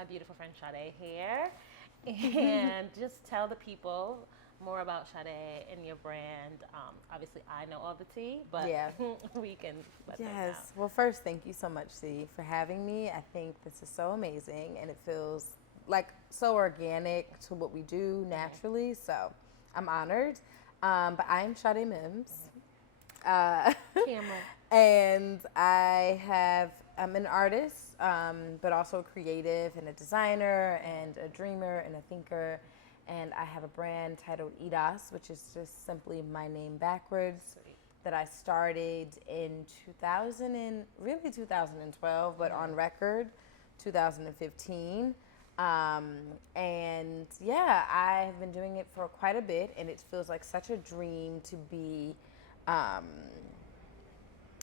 my beautiful friend Sade here, and just tell the people more about Sade and your brand. Obviously, I know all the tea, but Yeah. we can let them Yes. know. Well, first, thank you so much, C, for having me. I think this is so amazing, and it feels like so organic to what we do naturally. So I'm honored. But I'm Sade Mims. Camera. And I'm an artist, but also a creative and a designer and a dreamer and a thinker. And I have a brand titled EDOS, which is just simply my name backwards, Sweet. that I started in 2012, but on record 2015. And yeah, I have been doing it for quite a bit, and it feels like such a dream to be um,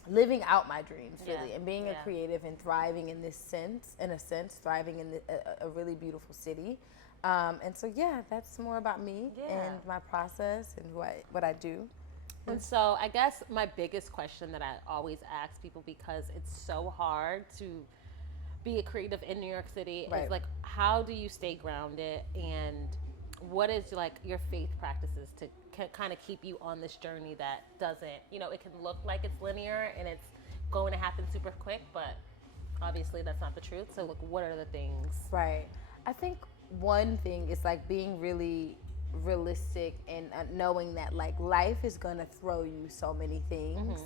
living out my dreams, really, and being a creative and thriving in a sense, thriving in a really beautiful city. And so, yeah, that's more about me and my process and what I do. And so I guess my biggest question that I always ask people, because it's so hard to be a creative in New York City, is like, how do you stay grounded, and what is like your faith practices to kind of keep you on this journey that doesn't, it can look like it's linear and it's going to happen super quick, but obviously that's not the truth. So like, what are the things? Right. I think one thing is like being really realistic and knowing that like life is gonna throw you so many things.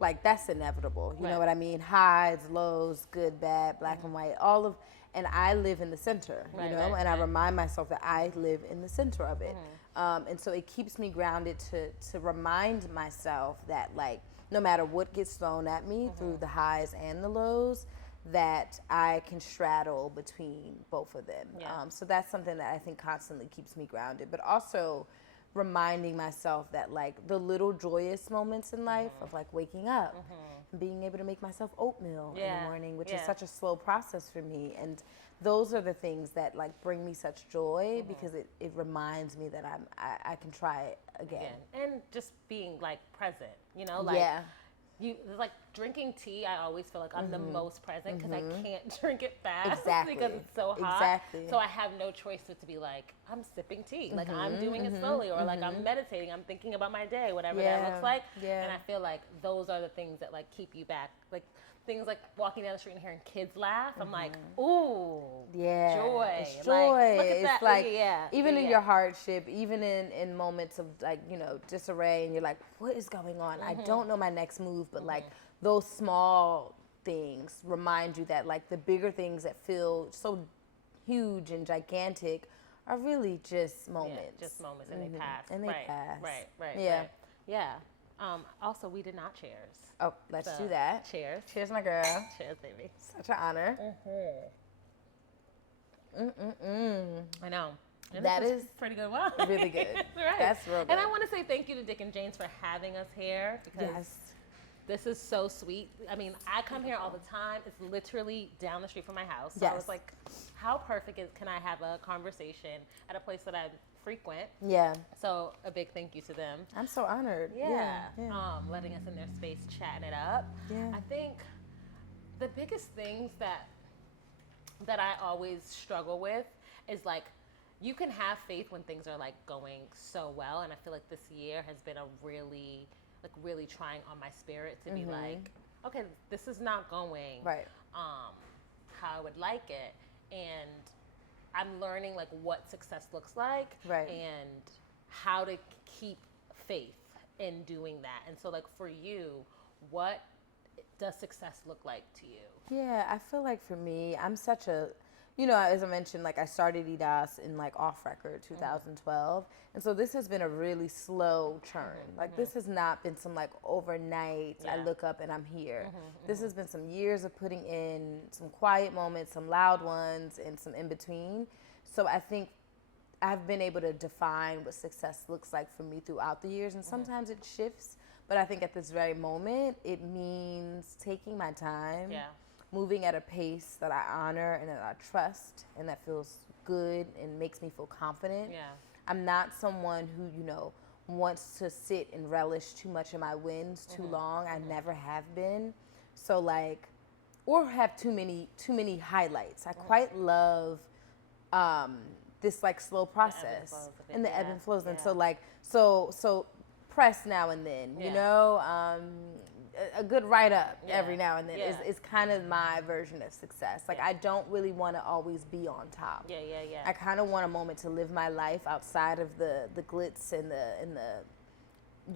Like that's inevitable. You know what I mean? Highs, lows, good, bad, black and white, all of, and I live in the center, and I remind myself that I live in the center of it. And so it keeps me grounded to remind myself that like no matter what gets thrown at me through the highs and the lows, that I can straddle between both of them. So that's something that I think constantly keeps me grounded, but also reminding myself that like the little joyous moments in life of like waking up and being able to make myself oatmeal in the morning, which is such a slow process for me. And those are the things that like bring me such joy because it reminds me that I can try it again. And just being like present, like like drinking tea, I always feel like I'm the most present because I can't drink it fast because it's so hot. So I have no choice but to be like, I'm sipping tea. Like I'm doing it slowly, or like I'm meditating, I'm thinking about my day, whatever that looks like. And I feel like those are the things that like keep you back. Like things like walking down the street and hearing kids laugh. I'm like, ooh, joy. It's joy. Like, look at it's that. like even in your hardship, even in moments of like, disarray, and you're like, what is going on? I don't know my next move, but like those small things remind you that like the bigger things that feel so huge and gigantic are really just moments. Just moments, and they pass. And they pass. Right. Yeah. Yeah. Also, we did not cheers. Oh, let's do that. Cheers. Cheers, my girl. Cheers, baby. Such an honor. I know. And that is pretty good wine. Really good. Right. That's real good. And I want to say thank you to Dick and Jane's for having us here, because this is so sweet. I mean, I come here all the time. It's literally down the street from my house. So I was like, how perfect can I have a conversation at a place that I frequent? Yeah. So a big thank you to them. I'm so honored. Letting us in their space, chatting it up. Yeah. I think the biggest things that I always struggle with is like, you can have faith when things are like going so well, and I feel like this year has been a really trying on my spirit to be like, okay, this is not going how I would like it, and I'm learning like what success looks like, and how to keep faith in doing that. And so like for you, what does success look like to you? Yeah, I feel like for me, I'm such a, as I mentioned, like I started EDOS in like off record 2012. And so this has been a really slow churn. Like this has not been some like overnight, I look up and I'm here. This has been some years of putting in some quiet moments, some loud ones, and some in between. So I think I've been able to define what success looks like for me throughout the years. And sometimes it shifts, but I think at this very moment, it means taking my time. Moving at a pace that I honor and that I trust and that feels good and makes me feel confident. I'm not someone who, wants to sit and relish too much in my wins too long. I never have been. So like or have too many highlights. I quite love this like slow process and the ebb and flows. And so like so press now and then, you know, a good write up every now and then is kind of my version of success. Like I don't really want to always be on top. I kind of want a moment to live my life outside of the glitz and the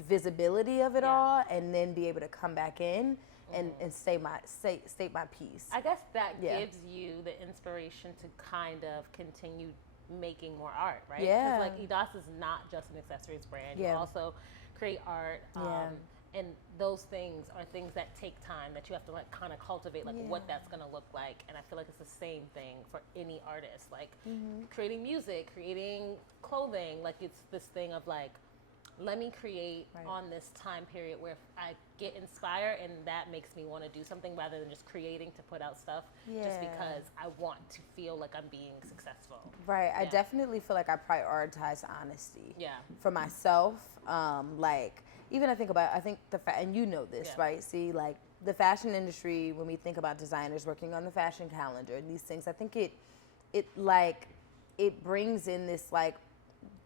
visibility of it all, and then be able to come back in and state my piece. I guess that gives you the inspiration to kind of continue making more art, right? Because like Idas is not just an accessories brand. You also create art, and those things are things that take time, that you have to like kind of cultivate, like what that's gonna look like. And I feel like it's the same thing for any artist, like creating music, creating clothing. Like it's this thing of like, let me create on this time period where I get inspired, and that makes me want to do something rather than just creating to put out stuff just because I want to feel like I'm being successful. Right. I definitely feel like I prioritize honesty for myself. Like, even I think and you know this, right? See, like the fashion industry, when we think about designers working on the fashion calendar and these things, I think it brings in this like,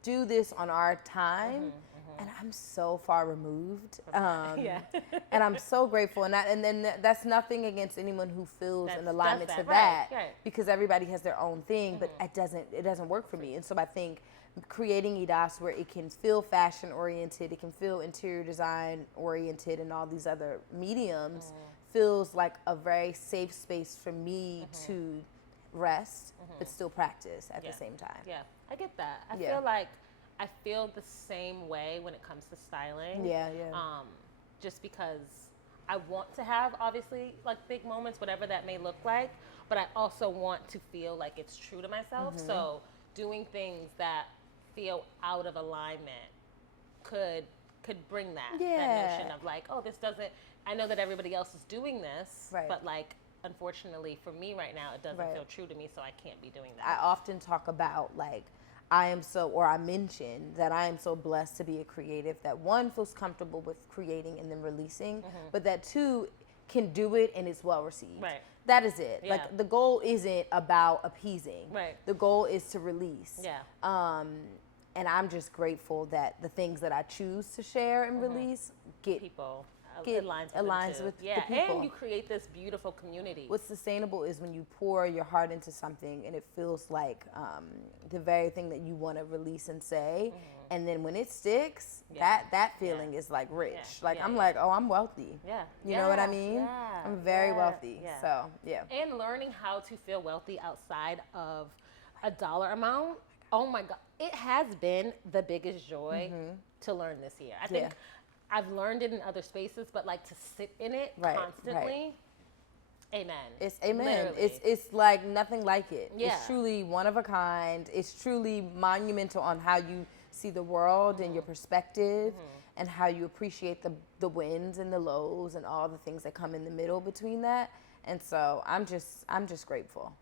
do this on our time. And I'm so far removed, and I'm so grateful. And then that's nothing against anyone who feels in alignment to that, because everybody has their own thing. But it doesn't work for me. And so I think creating Idas, where it can feel fashion oriented, it can feel interior design oriented, and all these other mediums, feels like a very safe space for me to rest, but still practice at the same time. Yeah, I get that. I feel like I feel the same way when it comes to styling. Just because I want to have, obviously, like big moments, whatever that may look like, but I also want to feel like it's true to myself. So doing things that feel out of alignment could bring that notion of like, oh, this doesn't, I know that everybody else is doing this, but like, unfortunately for me right now, it doesn't feel true to me, so I can't be doing that. I often talk about like, I mention that I am so blessed to be a creative that one, feels comfortable with creating and then releasing, but that two, can do it and it's well received. That is it. Like the goal isn't about appeasing. The goal is to release. And I'm just grateful that the things that I choose to share and release get people. Aligns with the people. And you create this beautiful community. What's sustainable is when you pour your heart into something and it feels like the very thing that you want to release and say, and then when it sticks, that feeling is like rich. I'm like, oh, I'm wealthy. You know what I mean? I'm very wealthy. So and learning how to feel wealthy outside of a dollar amount. Oh my God, it has been the biggest joy to learn this year. I think I've learned it in other spaces, but like to sit in it constantly, amen. It's amen. Literally. It's like nothing like it. It's truly one of a kind. It's truly monumental on how you see the world and your perspective, and how you appreciate the wins and the lows and all the things that come in the middle between that. And so I'm just grateful.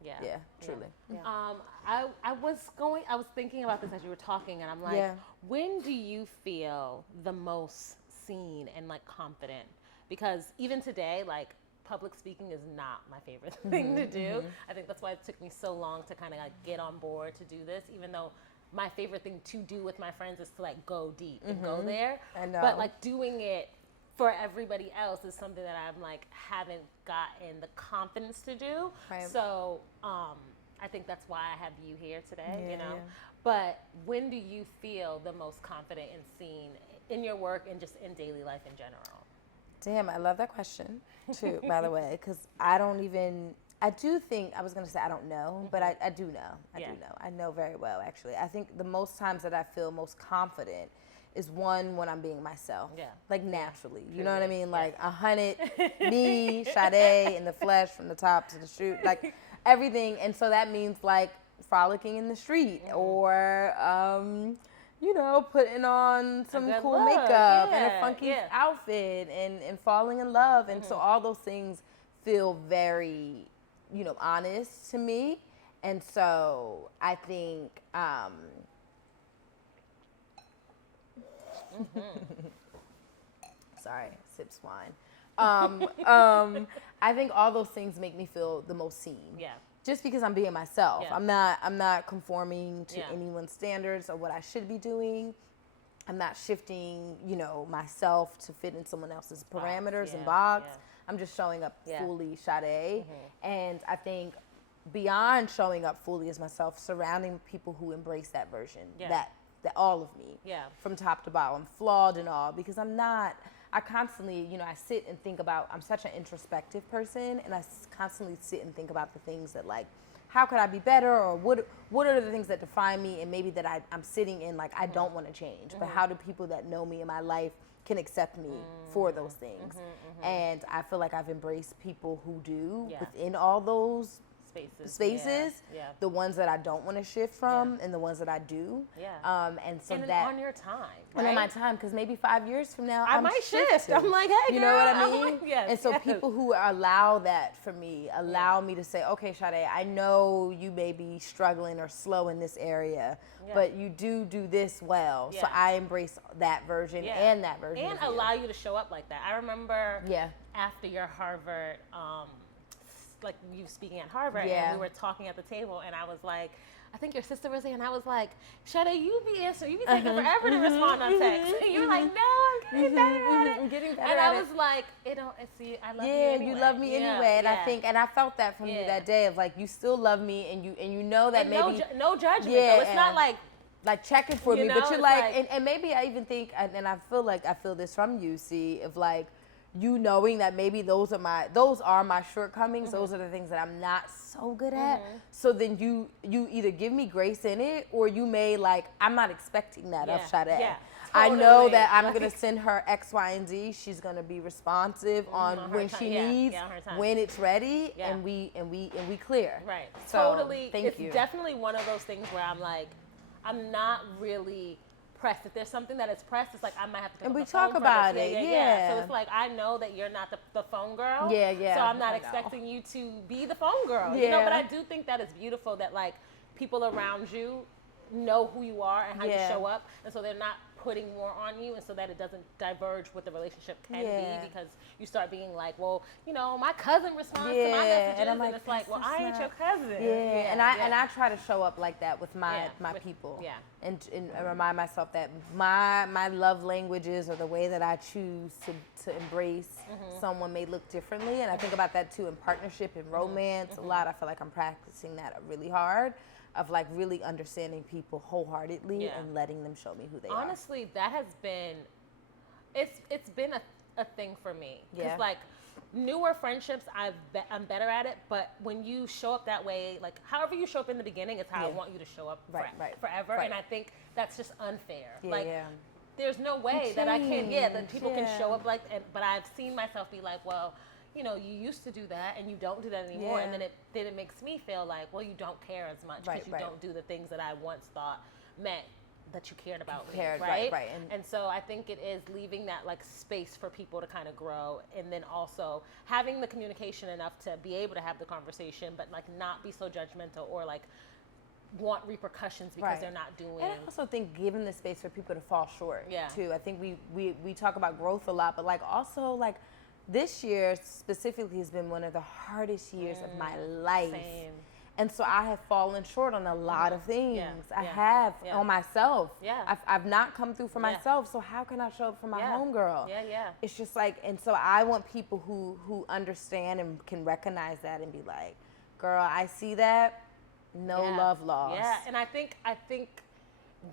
Truly. I was thinking about this as you were talking, and I'm like, when do you feel the most seen and like confident? Because even today, like public speaking is not my favorite thing to do. I think that's why it took me so long to kind of like get on board to do this, even though my favorite thing to do with my friends is to like go deep and go there. I know. But like doing it for everybody else is something that I'm like haven't gotten the confidence to do. So I think that's why I have you here today, you know. But when do you feel the most confident and seen in your work and just in daily life in general? Damn, I love that question too, by the way, because I don't know, but I do know. I do know. I know very well, actually. I think the most times that I feel most confident is one, when I'm being myself, like naturally, you know what I mean? Like 100, me, Sade, in the flesh, from the top to the shoot, like everything. And so that means like frolicking in the street, or, you know, putting on some cool makeup and a funky outfit, and falling in love. And so all those things feel very, you know, honest to me. And so I think, sorry, sips wine. I think all those things make me feel the most seen. Yeah. Just because I'm being myself. Yeah. I'm not conforming to anyone's standards or what I should be doing. I'm not shifting, myself to fit in someone else's parameters and box. Yeah. I'm just showing up fully Sade. And I think beyond showing up fully as myself, surrounding people who embrace that version, that all of me, from top to bottom, flawed and all, because I constantly, I sit and think about, I'm such an introspective person, and I constantly sit and think about the things that, like, how could I be better, or what are the things that define me, and maybe that I'm sitting in, like, I don't want to change, but how do people that know me in my life can accept me for those things? And I feel like I've embraced people who do within all those spaces, the ones that I don't want to shift from, and the ones that I do. And so that on your time, right? And on my time, because maybe 5 years from now I might shift. I'm like, hey, you know what I mean? And so people who allow that for me, allow me to say, okay, Sade, I know you may be struggling or slow in this area, but you do this well. So I embrace that version and that version, and allow you to show up like that. I remember after your Harvard. Like you speaking at Harvard, and we were talking at the table, and I was like, I think your sister was there, and I was like, Sade, you be taking forever to respond on text. And you were like, no, I'm getting better at it. I'm getting better and at I it. was like, I love you anyway. You love me anyway, and I felt that from you that day of, like, you still love me, and you know that, and maybe no judgment though. It's not like checking for me, but you're like, and maybe I even think, and I feel this from you, see, of like, you knowing that maybe those are my shortcomings, those are the things that I'm not so good at. So then you either give me grace in it, or you may, like, I'm not expecting that of Sade. Yeah, I know that I'm gonna send her X, Y, and Z. She's gonna be responsive on when she needs, when it's ready, and we clear. Right. So, totally. Thank you. It's definitely one of those things where I'm like, I'm not really pressed. If there's something that is pressed, it's like I might have to. And we talk about it. So it's like, I know that you're not the phone girl. So I'm not expecting you to be the phone girl. But I do think that it's beautiful that, like, people around you know who you are and how you show up, and so they're not putting more on you, and so that it doesn't diverge what the relationship can be, because you start being like, well, my cousin responds to my messages, and I'm like, it's like, well, I ain't your cousin. And I try to show up like that with my people, and remind myself that my love languages, or the way that I choose to embrace someone, may look differently, and I think about that too in partnership and romance a lot. I feel like I'm practicing that really hard, of, like, really understanding people wholeheartedly and letting them show me who they are. Honestly, that has been, it's been a thing for me. Because, like, newer friendships, I'm better at it, but when you show up that way, like, however you show up in the beginning is how I want you to show up forever. And I think that's just unfair. There's no way that I can, that people can show up like, but I've seen myself be like, well, you used to do that, and you don't do that anymore, and then it makes me feel like, well, you don't care as much, because you don't do the things that I once thought meant that you cared about me, right? And so I think it is leaving that, like, space for people to kind of grow, and then also having the communication enough to be able to have the conversation, but, like, not be so judgmental, or, like, want repercussions because they're not doing. And I also think giving the space for people to fall short too. I think we talk about growth a lot, but, like, also, like, this year specifically has been one of the hardest years of my life. Same. And so I have fallen short on a lot of things. I have on myself. I've not come through for myself. So how can I show up for my homegirl? It's just like, and so I want people who understand and can recognize that and be like, girl, I see that. No love lost. And I think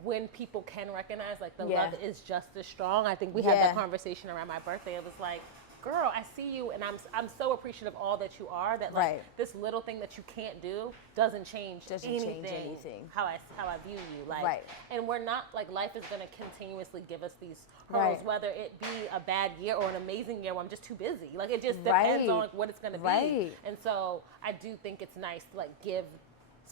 when people can recognize, like, the love is just as strong. I think we had that conversation around my birthday. It was like, girl, I see you, and I'm so appreciative of all that you are, that, like, this little thing that you can't do doesn't change anything. How I view you, like, and we're not, like, life is gonna continuously give us these hurdles, whether it be a bad year or an amazing year where I'm just too busy. Like, it just depends on, like, what it's gonna be. And so I do think it's nice to, like, give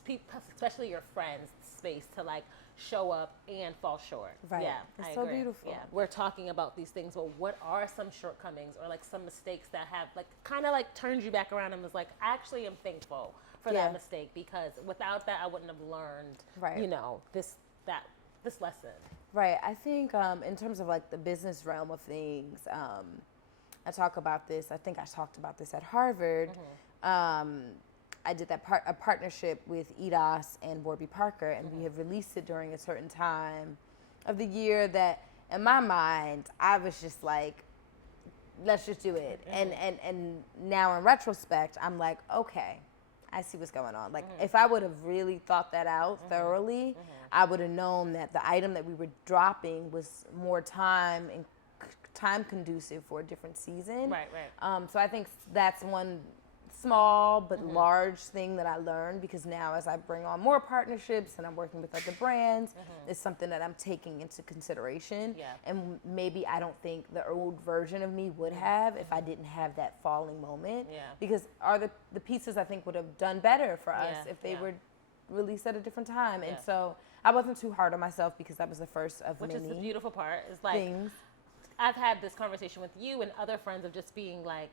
people, especially your friends, space to, like, show up and fall short. It's so beautiful. We're talking about these things, but what are some shortcomings or, like, some mistakes that have, like, kind of, like, turned you back around and was like, I actually am thankful for that mistake, because without that I wouldn't have learned this lesson. I think in terms of, like, the business realm of things, I talk about this. I think I talked about this at Harvard. I did a partnership with EDOS and Warby Parker, and we have released it during a certain time of the year that, in my mind, I was just like, let's just do it. And now in retrospect, I'm like, okay, I see what's going on. Like, if I would have really thought that out thoroughly, I would have known that the item that we were dropping was more time conducive for a different season. Right, right. So I think that's one small but large thing that I learned, because now as I bring on more partnerships and I'm working with other brands, it's something that I'm taking into consideration. Yeah. And maybe I don't think the old version of me would have if I didn't have that falling moment. Yeah. Because the pieces I think would have done better for us Yeah, if they yeah. were released at a different time. And Yeah. so I wasn't too hard on myself, because that was the first of Which many is the beautiful part. Is like, things. I've had this conversation with you and other friends of just being like,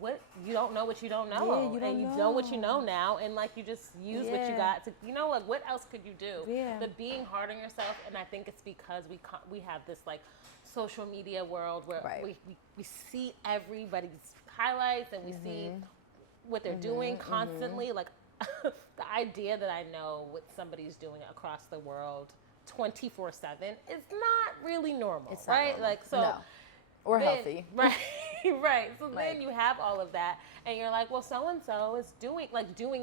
what, you don't know what you don't know, Yeah, you don't and you know. know what you know now, and like you just use what you Yeah. got to, like what else could you do? Yeah. But being hard on yourself, and I think it's because we have this like social media world where Right. we see everybody's highlights and we see what they're doing constantly. Like the idea that I know what somebody's doing across the world 24/7 is not really normal, It's not right? normal. Like so. No. Or Then- healthy. Right, right. So Like- then you have all of that, and you're like, well, so-and-so is doing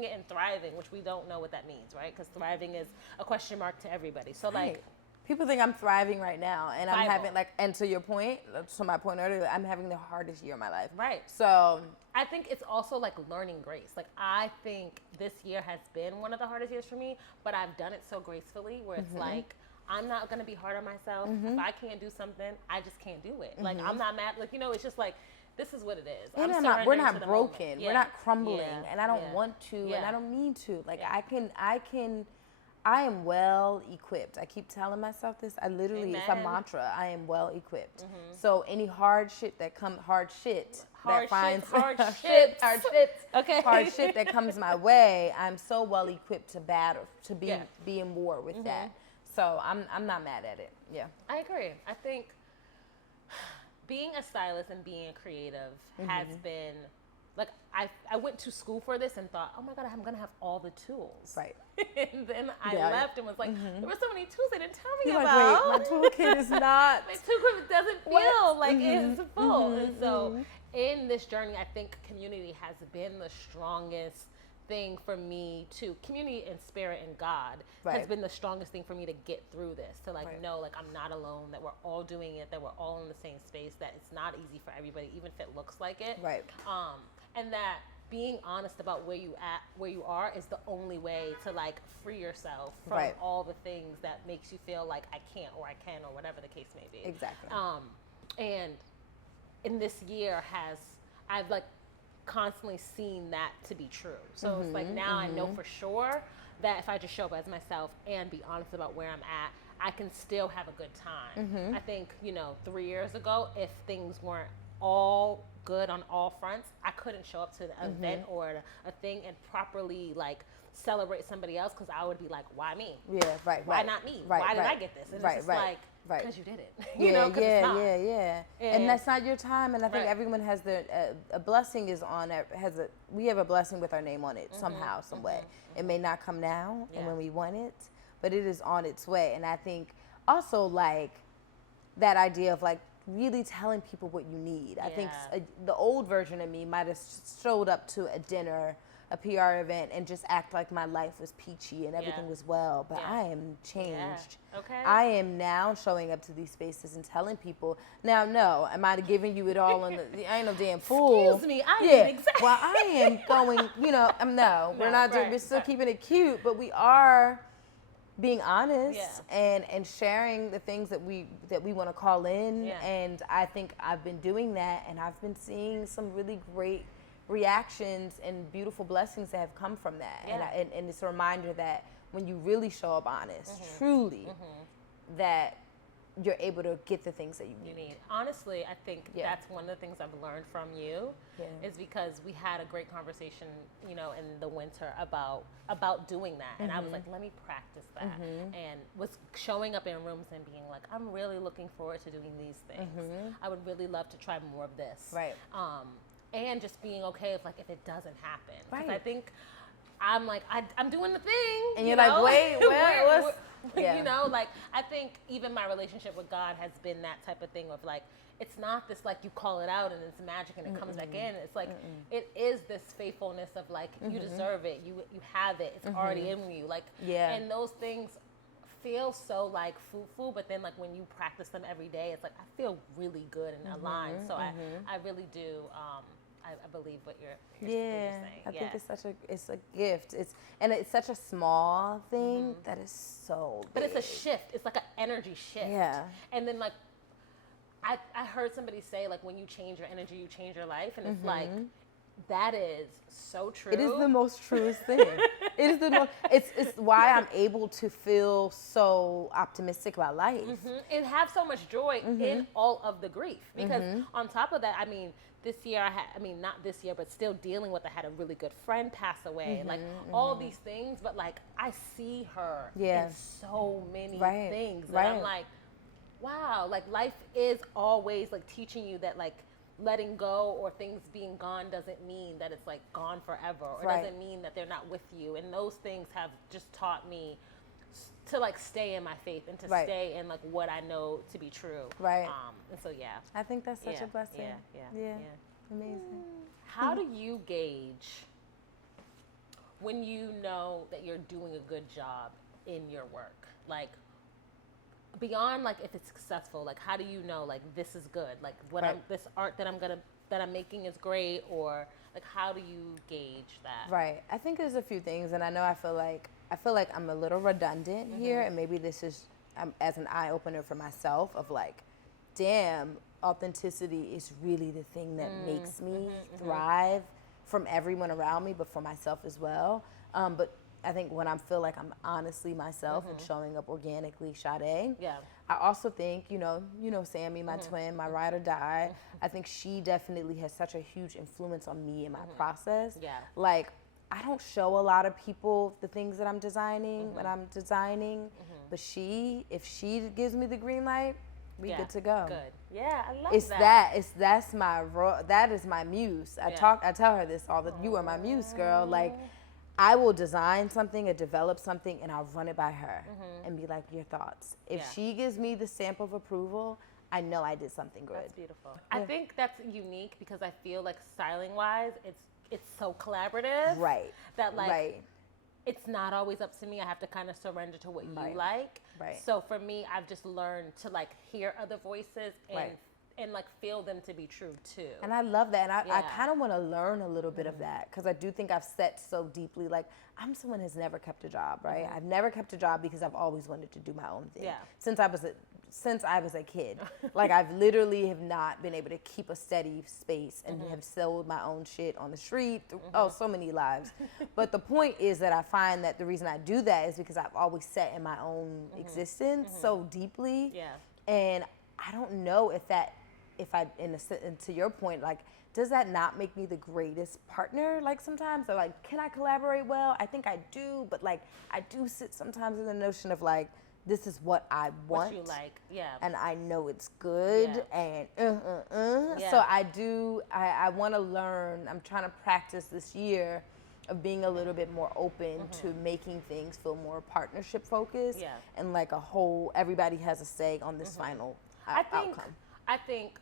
it and thriving, which we don't know what that means, right? Because thriving is a question mark to everybody. So, like, Right. People think I'm thriving right now, and I'm Bible. having and to your point, to my point earlier, I'm having the hardest year of my life. right. So I think it's also like learning grace. Like, I think this year has been one of the hardest years for me, but I've done it so gracefully where it's like, I'm not going to be hard on myself. If I can't do something, I just can't do it. Like, I'm not mad. Like, it's just like, this is what it is. and I'm we're surrendering to not the broken. moment. We're Yeah. not crumbling, Yeah. and I don't Yeah. want to, and Yeah. I don't need to. Like Yeah. I am well equipped. I keep telling myself this. I literally, it's a Amen. mantra. I am well equipped. So any hard shit that Hard shit, hard shits. Okay. hard shit that comes my way, I'm so well equipped to battle, to Yeah. be in war with that. So I'm not mad at it. Yeah. I agree. I think being a stylist and being a creative has been like I went to school for this and thought, oh my God, I'm gonna have all the tools. Right. And then I Yeah. left and was like, there were so many tools they didn't tell me You're about. like, wait, my toolkit is not. My toolkit doesn't feel What? like it's full. And so in this journey, I think community has been the strongest thing for me to community and spirit and God has Right. been the strongest thing for me to get through this, to like Right. know like I'm not alone, that we're all doing it, that we're all in the same space, that it's not easy for everybody, even if it looks like it. Right. And that being honest about where you are is the only way to like free yourself from Right. all the things that makes you feel like I can't or I can or whatever the case may be. Exactly. And in this year I've like constantly seen that to be true. So it's like now I know for sure that if I just show up as myself and be honest about where I'm at, I can still have a good time. I think, 3 years ago, if things weren't all good on all fronts, I couldn't show up to an event or a thing and properly like celebrate somebody else, because I would be like, why me? Yeah, right. Why not me? Right, Why did I right. get this? And Right, it's just right, like, right. because you did it. Yeah, 'cause it's not. yeah. And And- that's not your time. And I think Right. everyone has a blessing is on it. We have a blessing with our name on it somehow, some way. It may not come now and Yeah. when we want it, but it is on its way. And I think also like that idea of like really telling people what you need. I think Yeah. the old version of me might have showed up to a dinner, a PR event, and just act like my life was peachy and everything Yeah. was well. But Yeah. I am changed. Yeah. Okay. I am now showing up to these spaces and telling people. Now, no, am I giving you it all on the? I ain't no damn fool. Excuse me, I yeah. mean, exactly. Well, I am going. No, we're No, not doing. right, We're still right. keeping it cute, but we are being honest Yeah. and sharing the things that we want to call in. Yeah. And I think I've been doing that, and I've been seeing some really great reactions and beautiful blessings that have come from that. Yeah. And it's a reminder that when you really show up honest, truly, that you're able to get the things that you You need. need. Honestly, I think Yeah. that's one of the things I've learned from you Yeah. is because we had a great conversation, in the winter about doing that. And I was like, let me practice that. And was showing up in rooms and being like, I'm really looking forward to doing these things. I would really love to try more of this. Right. And just being okay if it doesn't happen. 'Cause Right. I think I'm like, I'm doing the thing. And you're like, wait, what's... Yeah. I think even my relationship with God has been that type of thing of like, it's not this like you call it out and it's magic and it comes back in. It's like, it is this faithfulness of like, you deserve it. You have it. It's already in you. Like, and those things feel so like foo-foo, but then like when you practice them every day, it's like, I feel really good and aligned. So I really do, I believe what you're saying. I think it's a gift. It's such a small thing that is so big. But it's a shift. It's like an energy shift. Yeah. And then like I heard somebody say like when you change your energy, you change your life, and it's like that is so true. It is the most truest thing. It is the most. It's why I'm able to feel so optimistic about life and have so much joy in all of the grief. Because on top of that, I mean, this year not this year, but still dealing with. I had a really good friend pass away, and like all these things. But like I see her in so many things, and I'm like, wow, like life is always like teaching you that like letting go or things being gone doesn't mean that it's like gone forever, or doesn't mean that they're not with you. And those things have just taught me to like stay in my faith and to stay in like what I know to be true. Right. And so I think that's such a blessing. Yeah. Amazing. How do you gauge when you know that you're doing a good job in your work? Like beyond like if it's successful, like how do you know like this is good? Like this art that I'm making is great, or like how do you gauge that? Right. I think there's a few things, and I know I feel like I'm a little redundant here, and maybe this is as an eye opener for myself of like, damn, authenticity is really the thing that makes me thrive from everyone around me, but for myself as well. But I think when I feel like I'm honestly myself and showing up organically, Sade. Yeah. I also think, you know Sammy, my twin, my ride or die. I think she definitely has such a huge influence on me in my process. Yeah. Like, I don't show a lot of people the things that I'm designing when I'm designing, but if she gives me the green light, we good to go. Good. Yeah, I love that. That is my muse. I tell her this you are my muse, girl. Like, I will design something or develop something and I'll run it by her and be like, your thoughts. If she gives me the stamp of approval, I know I did something good. That's beautiful. I think that's unique because I feel like styling wise, it's so collaborative. Right. That like it's not always up to me. I have to kind of surrender to what you like. Right. So for me, I've just learned to like hear other voices and like feel them to be true too. And I love that. And I kind of want to learn a little bit of that because I do think I've set so deeply. Like, I'm someone who's never kept a job, right? I've never kept a job because I've always wanted to do my own thing. Yeah. Since I was a kid. Like, I've literally have not been able to keep a steady space and have sold my own shit on the street. So many lives. But the point is that I find that the reason I do that is because I've always set in my own existence so deeply. Yeah. And I don't know if to your point, like, does that not make me the greatest partner? Like, sometimes I'm like, can I collaborate well? I think I do, but like, I do sit sometimes in the notion of like, this is what I want. What you like, and I know it's good, and So I want to learn. I'm trying to practice this year of being a little bit more open to making things feel more partnership focused, and like everybody has a say on this final outcome. I think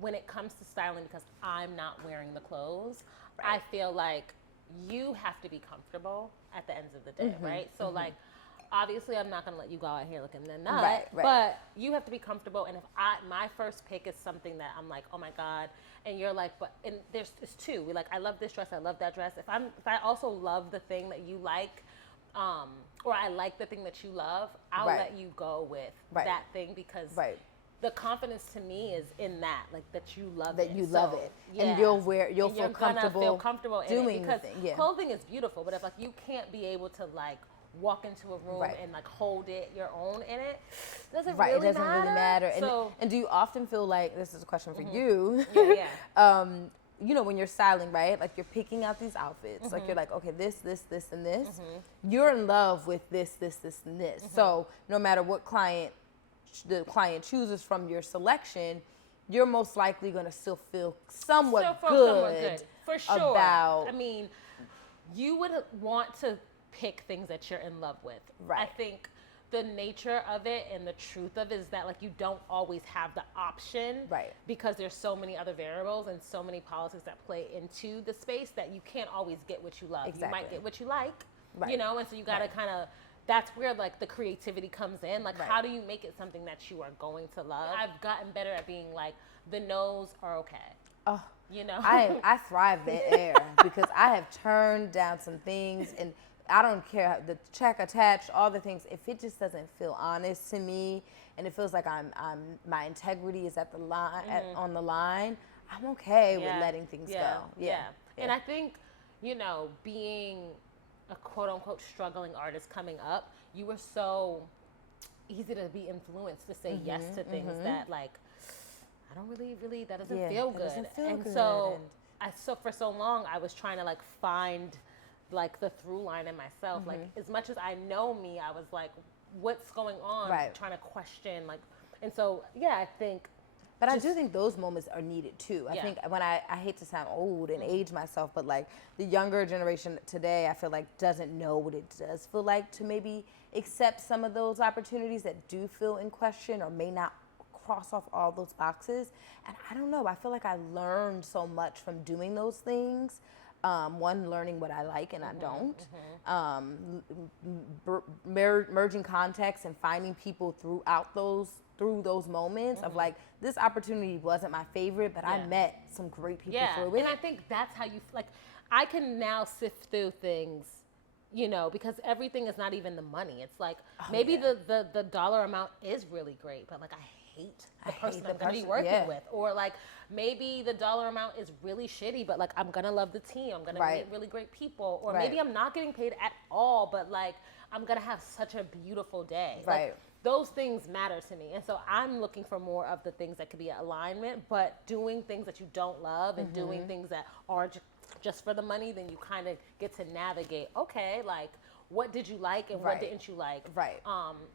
when it comes to styling, because I'm not wearing the clothes, I feel like you have to be comfortable at the end of the day, right? So like, obviously I'm not gonna let you go out here looking a nut, but you have to be comfortable. And if my first pick is something that I'm like, oh my God, and you're like, and it's two. We're like, I love this dress, I love that dress. If I also love the thing that you like, or I like the thing that you love, I'll let you go with that thing because the confidence to me is in that, like that you love it. And you'll feel comfortable in doing it because the thing. clothing is beautiful, but if like you can't be able to like walk into a room and like hold it your own in it, doesn't Right, really it doesn't really matter. And do you often feel like, this is a question for you, you know, when you're styling, right? Like you're picking out these outfits, like you're like, okay, this, and this. You're in love with this, and this. So no matter what the client chooses from your selection, you're most likely going to still feel somewhat good. For sure. About, I mean, you would want to pick things that you're in love with. Right. I think the nature of it and the truth of it is that like you don't always have the option, because there's so many other variables and so many politics that play into the space that you can't always get what you love. You might get what you like, you know, and so you got to kind of, that's where like the creativity comes in. Like how do you make it something that you are going to love? I've gotten better at being like, the no's are okay. Oh, you know, I thrive there because I have turned down some things, and I don't care the check attached, all the things. If it just doesn't feel honest to me, and it feels like my integrity is at the line, on the line, I'm okay with letting things go. Yeah. And I think, you know, being a quote unquote struggling artist coming up, you were so easy to be influenced to say yes to things that like, I don't really, that doesn't feel good. So for so long I was trying to like find like the through line in myself. Like as much as I know me, I was like, what's going on? Trying to question like, and so I think. But I do think those moments are needed too. I think when I hate to sound old and age myself, but like the younger generation today, I feel like doesn't know what it does feel like to maybe accept some of those opportunities that do feel in question or may not cross off all those boxes. And I don't know, I feel like I learned so much from doing those things. One, learning what I like and I don't. Merging context and finding people through those moments of like, this opportunity wasn't my favorite, but I met some great people through it. And I think that's how you, like, I can now sift through things, you know, because everything is not even the money. It's like, maybe the dollar amount is really great, but like, I hate the person I'm going to be working with. Or like, maybe the dollar amount is really shitty, but like, I'm going to love the team. I'm going to meet really great people. Or maybe I'm not getting paid at all, but like, I'm going to have such a beautiful day. Like, those things matter to me. And so I'm looking for more of the things that could be alignment, but doing things that you don't love and doing things that are just for the money, then you kind of get to navigate, okay, like, what did you like and what didn't you like?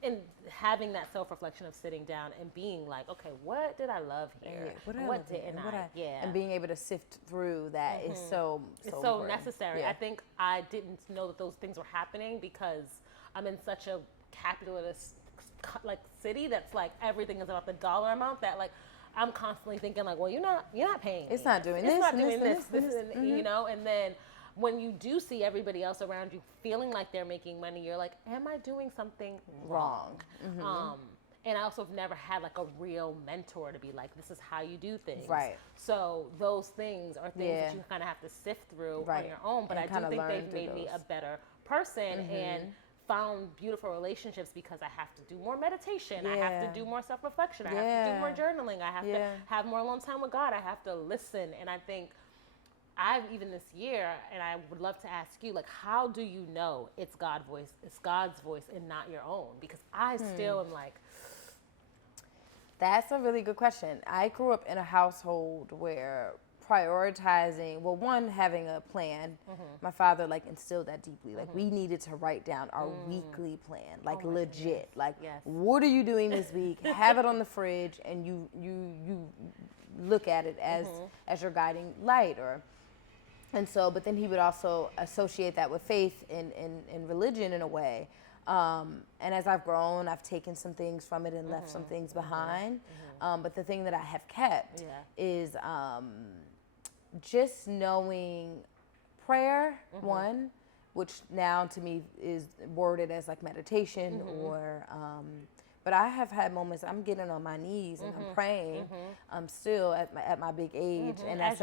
And having that self-reflection of sitting down and being like, okay, what did I love here? What didn't I? And being able to sift through that is so necessary. I think I didn't know that those things were happening because I'm in such a capitalist like city that's like everything is about the dollar amount that like I'm constantly thinking like, well, you're not paying me. It's not doing this. It's not doing this. You know, and then when you do see everybody else around you feeling like they're making money, you're like, am I doing something wrong? And I also have never had like a real mentor to be like, this is how you do things. So those things are things that you kind of have to sift through on your own. But and I do think they've made me a better person and found beautiful relationships because I have to do more meditation. I have to do more self-reflection. I have to do more journaling. I have to have more alone time with God. I have to listen. And I think even this year, and I would love to ask you, like, how do you know it's God's voice and not your own? Because I still am like. That's a really good question. I grew up in a household where prioritizing, well, one, having a plan. My father like instilled that deeply. Like we needed to write down our weekly plan, like legit. Like what are you doing this week? Have it on the fridge, and you look at it as your guiding light. But then he would also associate that with faith and religion in a way. And as I've grown, I've taken some things from it and left some things behind. But the thing that I have kept is just knowing prayer, one, which now to me is worded as like meditation or, but I have had moments I'm getting on my knees and I'm praying. I'm still at my big age, and as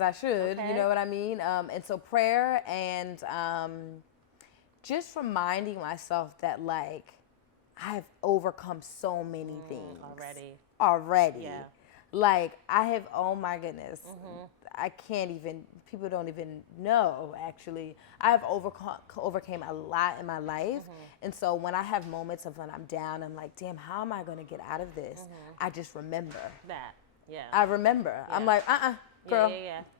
I should, you know what I mean. And so prayer and just reminding myself that like I've overcome so many things already. Like, I have, oh my goodness, I can't even, people don't even know, actually. I have overcame a lot in my life. And so when I have moments of when I'm down, I'm like, damn, how am I going to get out of this? I just remember. That, yeah. I remember. I'm like, girl,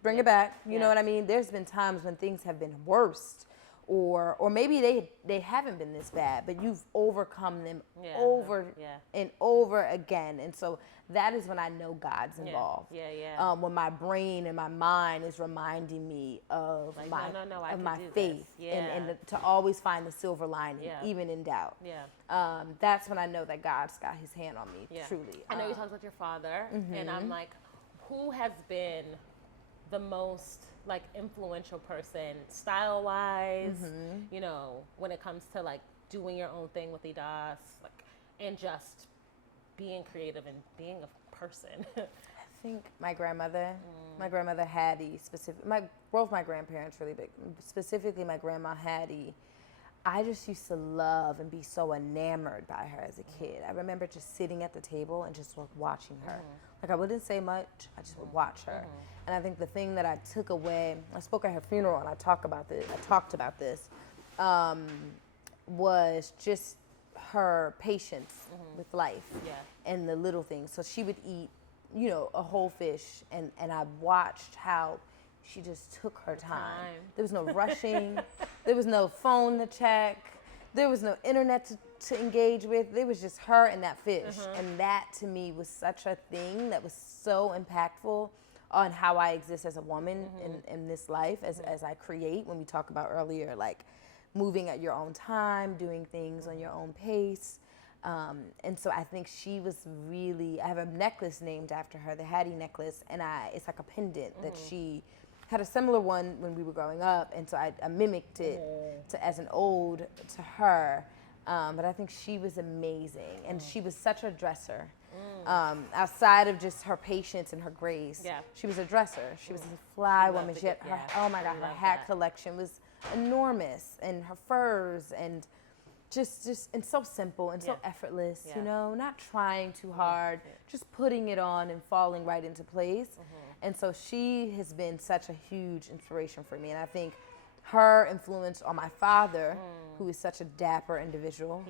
bring it back. You know what I mean? There's been times when things have been worse. Or maybe they haven't been this bad, but you've overcome them over and over again. And so that is when I know God's involved. When my brain and my mind is reminding me of like, my faith and to always find the silver lining, even in doubt. That's when I know that God's got his hand on me, truly. I know you talked about your father, and I'm like, who has been the most like influential person style-wise, you know, when it comes to like doing your own thing with Idas, like, and just being creative and being a person? I think my grandmother Hattie, both my grandparents really big, specifically my grandma Hattie. I just used to love and be so enamored by her as a kid. I remember just sitting at the table and just like watching her. Like, I wouldn't say much, I just would watch her. And I think the thing that I took away, I spoke at her funeral and I talked about this, was just her patience with life and the little things. So she would eat, you know, a whole fish, and I watched how she just took her time. There was no rushing. There was no phone to check. There was no internet to engage with. There was just her and that fish. And that to me was such a thing that was so impactful on how I exist as a woman in this life, as I create, when we talk about earlier, like moving at your own time, doing things on your own pace. And so I think she was really, I have a necklace named after her, the Hattie necklace, and it's like a pendant that she had a similar one when we were growing up, and so I mimicked it as an ode to her. But I think she was amazing, and she was such a dresser. Outside of just her patience and her grace, she was a dresser. She was a fly woman. She had her, oh my God, her hat collection was enormous, and her furs, and just and so simple and so effortless, you know, not trying too hard, just putting it on and falling right into place. And so she has been such a huge inspiration for me. And I think her influence on my father, who is such a dapper individual,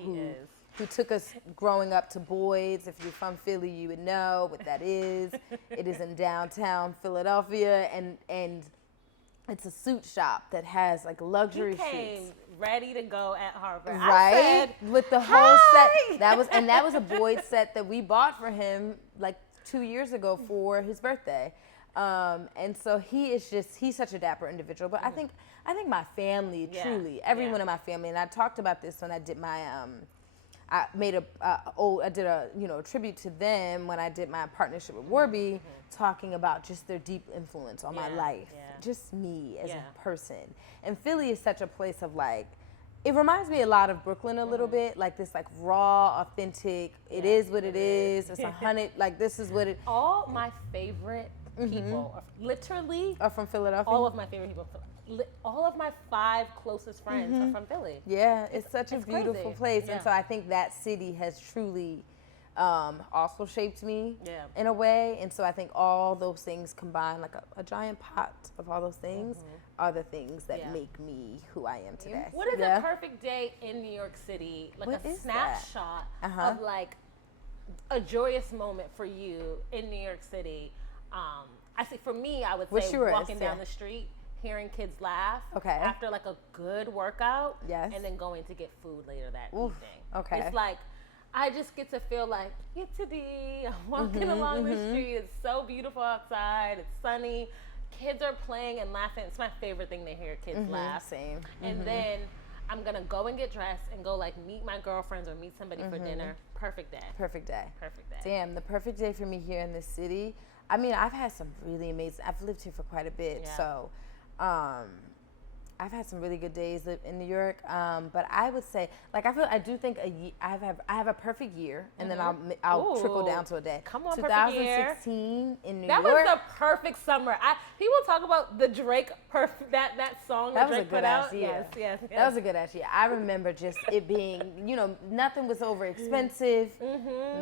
who took us growing up to Boyd's. If you're from Philly, you would know what that is. It is in downtown Philadelphia, and it's a suit shop that has like luxury suits. Ready to go at Harvard, right? I said, with the whole set. That was a Boyd set that we bought for him like 2 years ago for his birthday. And so he's such a dapper individual. But I think my family, truly, everyone in my family, and I talked about this when I did my I did a tribute to them when I did my partnership with Warby, talking about just their deep influence on my life, just me as a person. And Philly is such a place of like, it reminds me a lot of Brooklyn a little bit, like this like raw, authentic. It is what it is. It's 100. Like, this is what it. All my favorite people, literally, are from Philadelphia. All of my favorite people. All of my 5 closest friends are from Philly. Yeah, it's such a beautiful crazy. place. And so I think that city has truly also shaped me in a way. And so I think all those things combined, like a giant pot of all those things, are the things that make me who I am today. What is a perfect day in New York City? Like what a snapshot of like a joyous moment for you in New York City. I see, for me, I would say walking down the street, hearing kids laugh after like a good workout, and then going to get food later that evening. It's like, I just get to feel like, I'm walking along the street, it's so beautiful outside, it's sunny, kids are playing and laughing. It's my favorite thing to hear kids laugh. Same. And then I'm gonna go and get dressed and go like meet my girlfriends or meet somebody for dinner. Perfect day. Perfect day. Perfect day. Damn, the perfect day for me here in this city. I mean, I've had some really amazing, I've lived here for quite a bit, so I I've had some really good days in New York, but I would say, like, I do think I have a perfect year, and then I'll trickle down to a day. Come on, 2016 in New York. That was the perfect summer. People talk about the Drake that song that Drake put out. Year. Yes. That was a good ass year. I remember just it being, nothing was over expensive.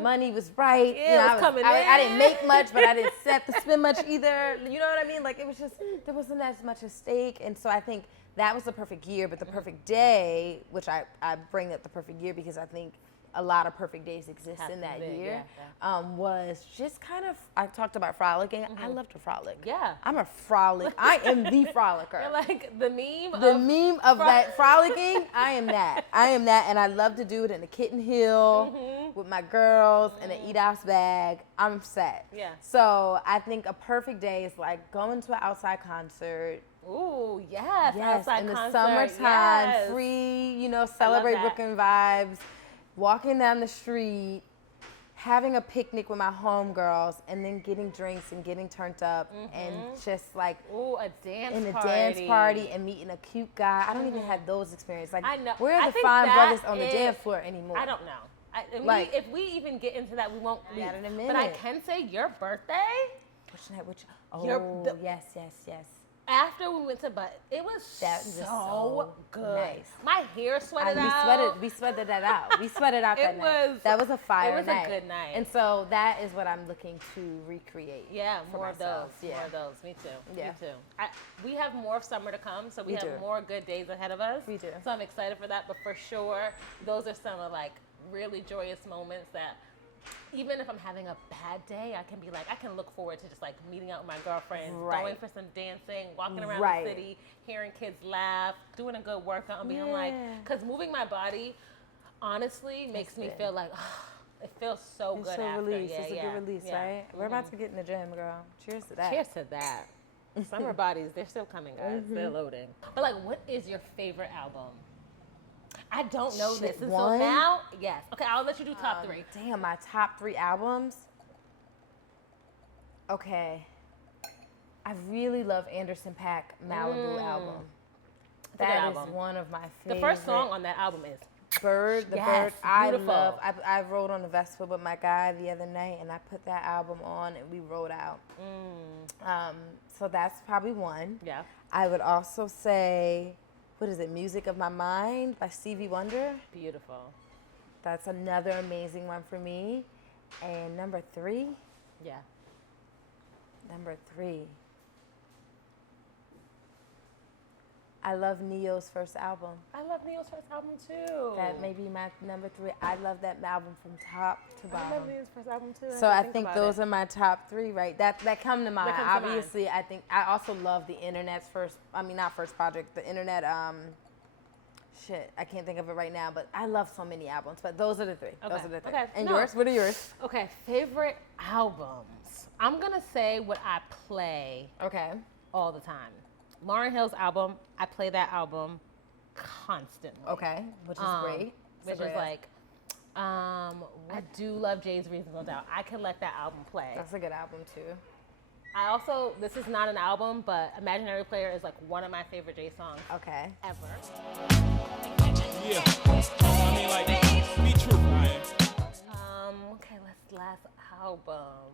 Money was right. Yeah, it was coming in. I didn't make much, but I didn't set to spend much either. You know what I mean? Like, it was just, there wasn't as much at stake. And so I think that was the perfect year, but the perfect day, which I bring up the perfect year because I think a lot of perfect days exist in that year, was just kind of, I talked about frolicking. I love to frolic. Yeah. I'm a frolic. I am the frolicker. You're like the meme of that frolicking. I am that. And I love to do it in a kitten hill with my girls in an eat house bag. I'm set. Yeah. So I think a perfect day is like going to an outside concert. Ooh, yes. Outside in the concert. summertime, free, celebrate Brooklyn vibes. Walking down the street, having a picnic with my homegirls, and then getting drinks and getting turned up, and just like a dance party and meeting a cute guy. I don't even have those experiences. Like, I know. Where are the fine brothers on the dance floor anymore? I don't know. If we even get into that, we won't leave. In a minute. But I can say your birthday. Yes. After we went to it was so good. Nice. My hair sweated out. We sweated that out. We sweated out that night. That was a fire night. It was a good night. And so that is what I'm looking to recreate. Yeah, more myself. of those. More of those. Me too. Yeah. Me too. We have more of summer to come, so we have do. more good days ahead of us. We do. So I'm excited for that. But for sure, those are some of like really joyous moments that even if I'm having a bad day, I can look forward to just like meeting out with my girlfriends, going for some dancing, walking around the city, hearing kids laugh, doing a good workout, and being like, because moving my body, honestly, makes me feel like, it feels so good after. Release. It's a good release, right? We're about to get in the gym, girl. Cheers to that. Cheers to that. Summer bodies, they're still coming, guys. They're loading. But like, what is your favorite album? I don't know this. And so now, yes. Okay, I'll let you do top three. Damn, my top 3 albums. Okay. I really love Anderson .Paak Malibu album. That is one of my favorite. The first song on that album is Bird. Bird. Beautiful. I rode on the Vespa with my guy the other night, and I put that album on, and we rode out. So that's probably one. Yeah. I would also say, what is it? Music of My Mind by Stevie Wonder. Beautiful. That's another amazing one for me. And number 3. Yeah. Number 3. I love Neo's first album. I love Neo's first album too. That may be my number 3. I love that album from top to bottom. I love Neo's first album too. So I think those are my top 3, right? That come to mind. Obviously, I think I also love the Internet's not first project, the Internet. I can't think of it right now, but I love so many albums. But those are the 3. Okay. Those are the 3. Okay. And yours? What are yours? Okay, favorite albums. I'm gonna say what I play. Okay. All the time. Lauryn Hill's album, I play that album constantly. Okay, which is great. Which is like, I do love Jay's Reasonable Doubt. I can let that album play. That's a good album too. I also, this is not an album, but Imaginary Player is like one of my favorite Jay songs. Okay. Ever. Yeah. I mean, like, be true, man. Okay, last album.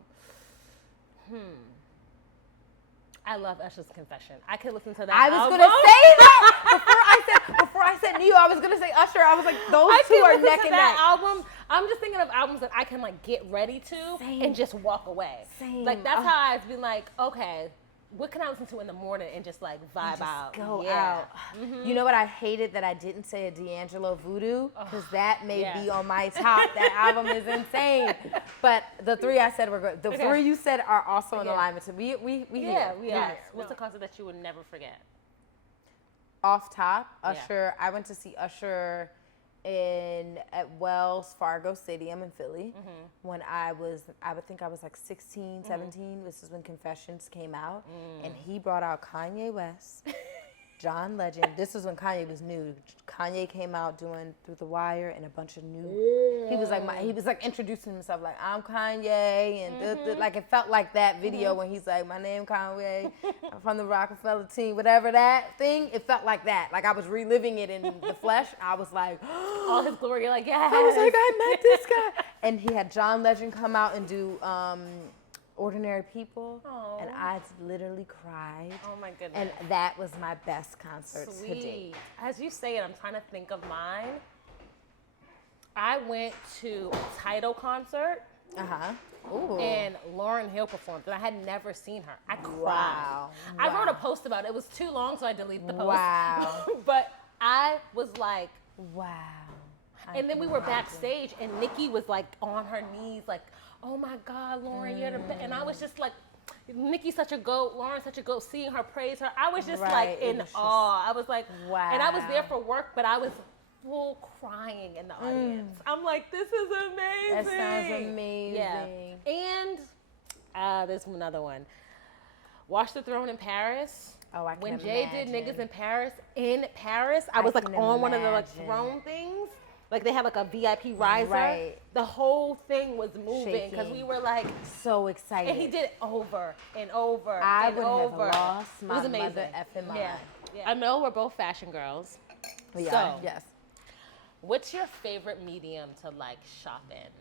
I love Usher's Confession. I could listen to that I was album. gonna say that before I said Neo. I was gonna say Usher. I was like, those two are neck and neck. Album. I'm just thinking of albums that I can like get ready to and just walk away. Same. Like that's how I've been like, okay, what can I listen to in the morning and just like vibe out? Go out. You know what? I hated that I didn't say a D'Angelo Voodoo because that may be on my top. That album is insane. But the 3 I said were good. The 3 you said are also in alignment. So we yeah, here. we are. What's the concert that you would never forget? Off top, Usher. I went to see Usher at Wells Fargo Stadium in Philly when I would think I was like 16, 17. This is when Confessions came out, and he brought out Kanye West John Legend. This was when Kanye was new. Kanye came out doing Through the Wire and a bunch of new. He was like introducing himself like I'm Kanye and like it felt like that video when he's like my name Kanye, I'm from the Rockefeller team, whatever that thing. It felt like that. Like I was reliving it in the flesh. I was like, all his glory. You're like, yes. I was like, I met this guy. And he had John Legend come out and do Ordinary People, and I literally cried. Oh my goodness. And that was my best concert to date. As you say it, I'm trying to think of mine. I went to a Tidal concert. Ooh. And Lauryn Hill performed, and I had never seen her. I cried. Wow. I wrote a post about it. It was too long, so I deleted the post. Wow. But I was like, wow. And then we were backstage, and Nikki was like on her knees, like, oh my God, Lauryn, you're the best. And I was just like, Nikki's such a goat, Lauren's such a goat, seeing her praise her. I was just like in awe. I was like, wow. And I was there for work, but I was full crying in the audience. I'm like, this is amazing. That sounds amazing. Yeah. And there's another one. Watch the Throne in Paris. Oh, I can When imagine. Jay did Niggas in Paris, I was like on one of the like throne things. Like they had like a VIP riser. Right. The whole thing was moving because we were like so excited. And he did it over and over I and would over. have lost my it was amazing. mother effing mind. Yeah. I know we're both fashion girls. We so, are, yes. What's your favorite medium to like shop in?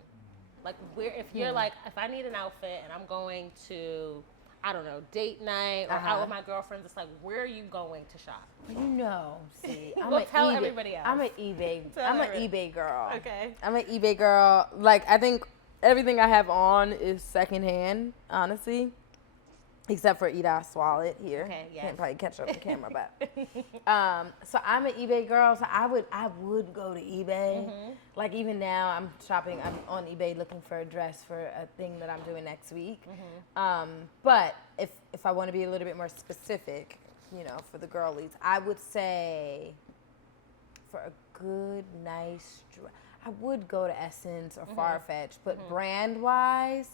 Like where if you're like if I need an outfit and I'm going to I don't know, date night or out with my girlfriends, it's like, where are you going to shop? You know, see, tell everybody else. I'm an eBay girl. Okay. I'm an eBay girl. Like, I think everything I have on is secondhand, honestly. Except for Eda's wallet here. Okay, yes. Can't probably catch up on camera, but. So I'm an eBay girl, so I would go to eBay. Like even now, I'm on eBay looking for a dress for a thing that I'm doing next week. But if I want to be a little bit more specific, you know, for the girlies, I would say for a good, nice dress, I would go to Essence or Farfetch, but brand-wise,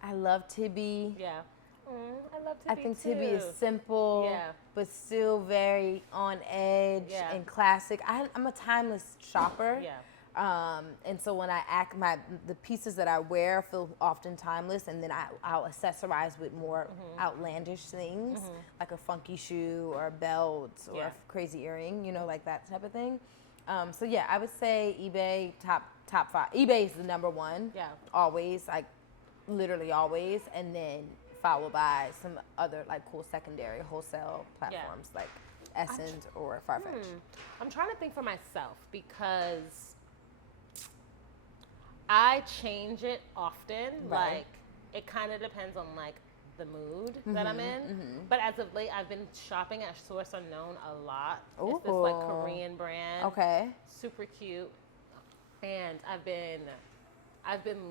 I love Tibby. Yeah. I love Tibby. I think Tibby is simple, but still very on edge and classic. I'm a timeless shopper. Yeah. And so when I the pieces that I wear feel often timeless, and then I'll accessorize with more outlandish things, like a funky shoe or a belt or a crazy earring, you know, like that type of thing. So yeah, I would say eBay top 5. eBay is the number one. Yeah. Always, like literally always, and then followed by some other like cool secondary wholesale platforms like Essence or Farfetch. I'm trying to think for myself because I change it often. Right. Like it kind of depends on like the mood that I'm in. But as of late, I've been shopping at Source Unknown a lot. Ooh. It's this like Korean brand. Okay. Super cute. And I've been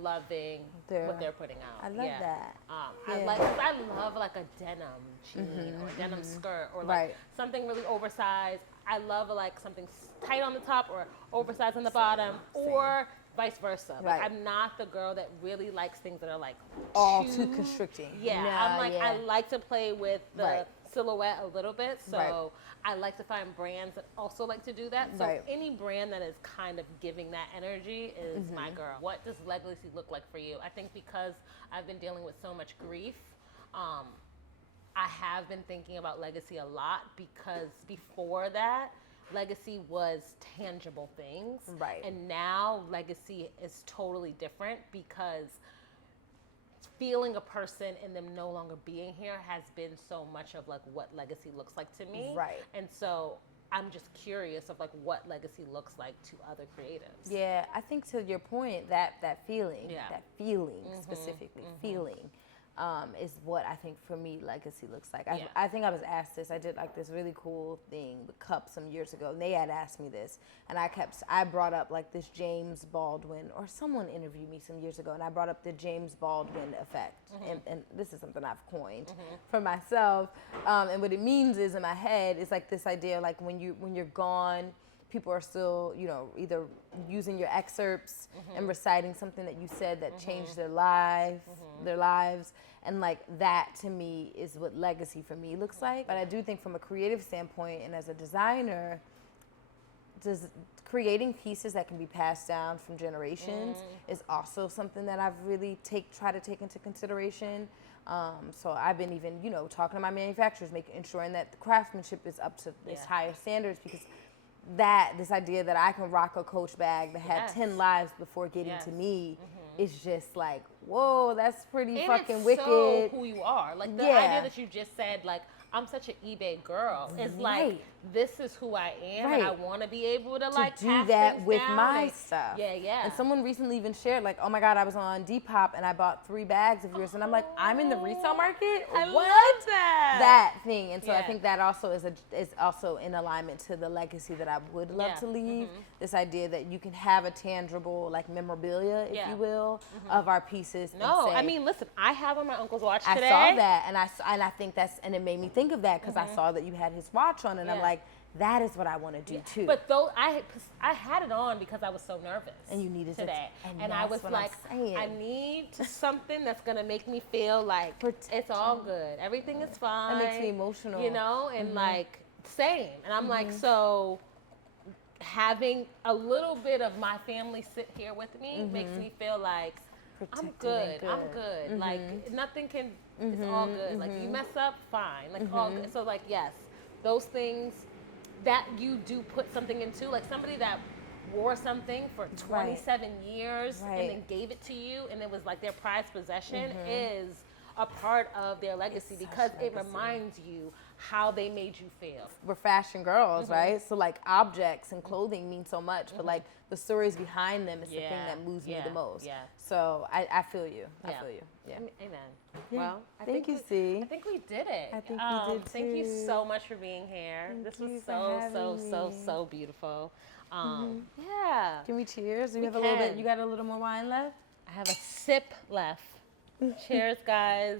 loving what they're putting out. I love that. I love like a denim jean or a denim skirt or like something really oversized. I love like something tight on the top or oversized on the bottom or vice versa. Like I'm not the girl that really likes things that are like too constricting. Yeah, I'm like I like to play with the silhouette a little bit. So I like to find brands that also like to do that. So any brand that is kind of giving that energy is my girl. What does legacy look like for you? I think because I've been dealing with so much grief, I have been thinking about legacy a lot because before that, legacy was tangible things. Right. And now legacy is totally different because feeling a person and them no longer being here has been so much of like what legacy looks like to me. Right. And so I'm just curious of like what legacy looks like to other creatives. Yeah, I think to your point, that feeling, specifically, feeling is what I think for me legacy looks like. I think I was asked this. I did like this really cool thing with cups some years ago, and they had asked me this, and I brought up like this James Baldwin, or someone interviewed me some years ago, and I brought up the James Baldwin effect, and this is something I've coined for myself, and what it means is in my head, it's like this idea like when you're gone, people are still, you know, either using your excerpts and reciting something that you said that changed their lives. And like that to me is what legacy for me looks like. But I do think from a creative standpoint and as a designer, creating pieces that can be passed down from generations is also something that I've really try to take into consideration. So I've been even, you know, talking to my manufacturers, ensuring that the craftsmanship is up to its higher standards, because this idea that I can rock a Coach bag that had 10 lives before getting to me is just like, whoa, that's pretty fucking wicked. So who you are. Like the idea that you just said, like, I'm such an eBay girl. It's like, this is who I am, and I want to be able to like do that with down my stuff. Yeah. And someone recently even shared, like, oh my God, I was on Depop and I bought 3 bags of yours, and I'm like, I'm in the resale market. I what? love that Thing. And so I think that also is also in alignment to the legacy that I would love to leave. This idea that you can have a tangible, like, memorabilia, if you will, of our pieces. No, I mean, listen, I have on my uncle's watch today. I saw that, and I think and it made me think of that, because I saw that you had his watch on, and I'm like, that is what I want to do too. But though I had it on because I was so nervous. And you needed today, and I was like, I need something that's gonna make me feel like it's all good, everything is fine. That makes me emotional, you know, and like same. And I'm like, so having a little bit of my family sit here with me makes me feel like I'm good. Like nothing can. It's all good. Like you mess up, fine. Like all good. So like yes, those things that you do put something into, like somebody that wore something for 27 years and then gave it to you, and it was like their prized possession, is a part of their legacy, because it reminds you how they made you feel. We're fashion girls, right? So like objects and clothing mean so much, but like the stories behind them is the thing that moves me the most. So I feel you. I feel you. Yeah. Amen. Yeah. Well, I Thank you, C. I think we did it. I think we did too. Thank you so much for being here. This was so beautiful. Yeah. Can we cheers? Do you have a little bit? You got a little more wine left? I have a sip left. Cheers, guys.